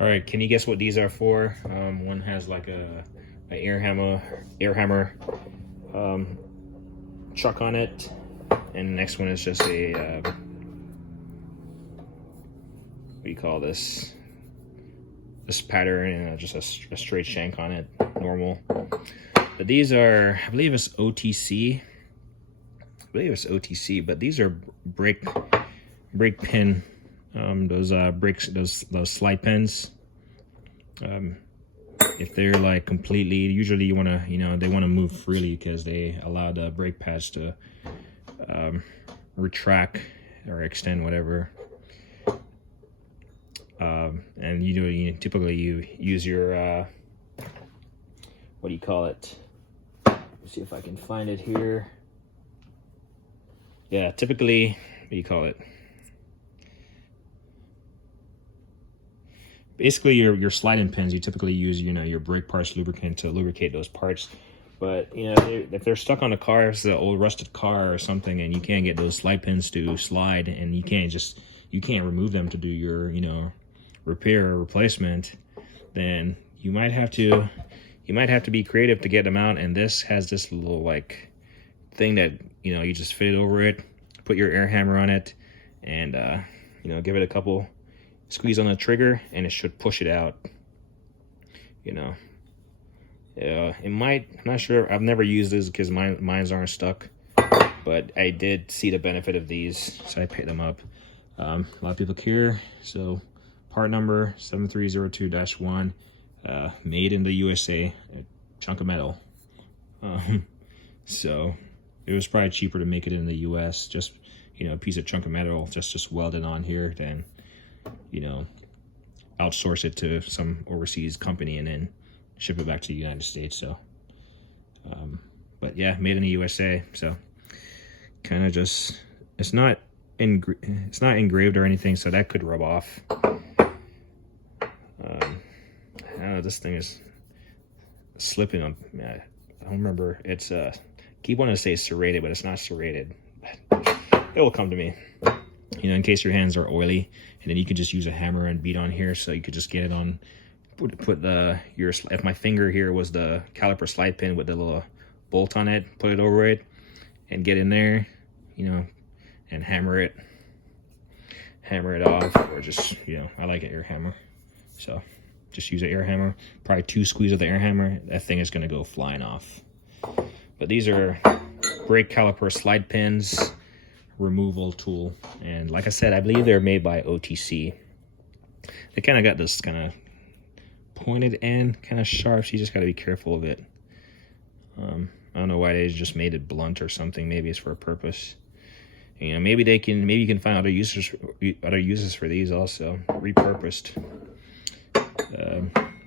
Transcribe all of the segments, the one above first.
All right, can you guess what these are for? One has like a air hammer chuck on it, and the next one is just a what do you call this? This pattern, and just a straight shank on it, normal. But these are, I believe it's OTC. But these are brake pin. Those those slide pins. If they're like completely, usually you want to, they want to move freely because they allow the brake pads to retract or extend, whatever. And you typically you use your what do you call it? Let's see if I can find it here. Yeah, typically, what do you call it? Basically, your sliding pins, you typically use, your brake parts lubricant to lubricate those parts. But, if they're stuck on a car, it's an old rusted car or something, and you can't get those slide pins to slide, and you can't remove them to do your, repair or replacement, then you might have to be creative to get them out. And this has this little like thing that, you just fit it over it, put your air hammer on it, and, give it a couple squeeze on the trigger, and it should push it out. It might, I'm not sure, I've never used this because mine's aren't stuck, but I did see the benefit of these, so I picked them up. A lot of people care. So part number 7302-1, made in the USA, a chunk of metal. So it was probably cheaper to make it in the US, just a piece of chunk of metal just welded on here, than outsource it to some overseas company and then ship it back to the United States. So but yeah, made in the USA. So kind of just, it's not engraved or anything, so that could rub off. I don't know, this thing is slipping on. I don't remember. It's keep wanting to say serrated, but it's not serrated. It will come to me. In case your hands are oily, and then you can just use a hammer and beat on here, so you could just get it on. Put if my finger here was the caliper slide pin with the little bolt on it, put it over it, and get in there, and hammer it off, or just, I like an air hammer, so just use an air hammer. Probably 2 squeezes of the air hammer, that thing is gonna go flying off. But these are brake caliper slide pins removal tool, and like I said, I believe they're made by OTC. They kind of got this kind of pointed end, kind of sharp, so you just got to be careful of it. I don't know why they just made it blunt or something. Maybe it's for a purpose. Maybe you can find other uses for these also, repurposed.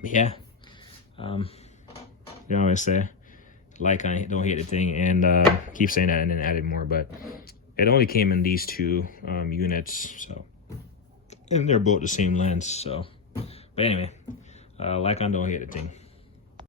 Yeah. I always say, like, I don't hate the thing, and keep saying that and then added more, but it only came in these 2 units, so, and they're both the same lens. So, but anyway, like, I don't hate the thing.